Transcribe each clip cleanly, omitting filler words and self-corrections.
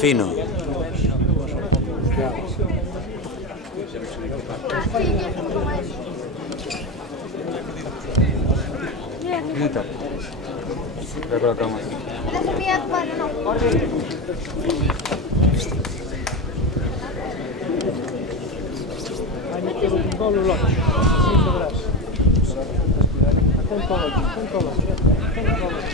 fino. Muita. Vai colocar mais. Vai meter o colo lá, assim do braço. Até o colo aqui, até o colo aqui, até o colo aqui.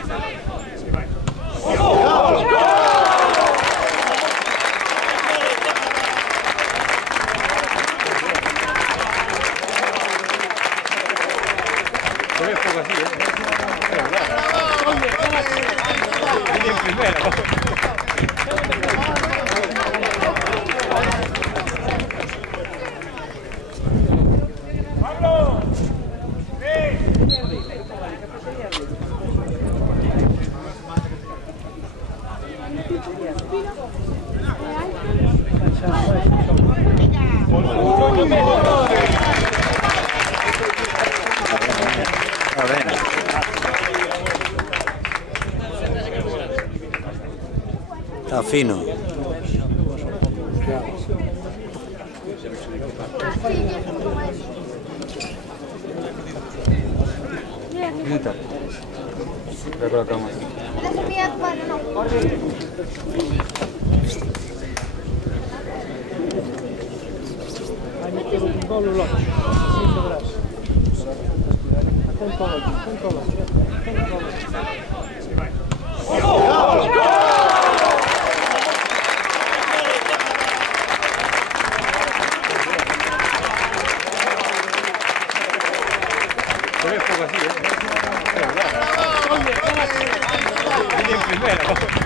Pero es poco así, Viene en primera. Va bene. Sta fino. Muita. Vai colocar mais. Vai meter o colo lá, assim do braço. Até o colo aqui, até o colo aqui, até o colo aqui. Pero es poco así, Viene en primera.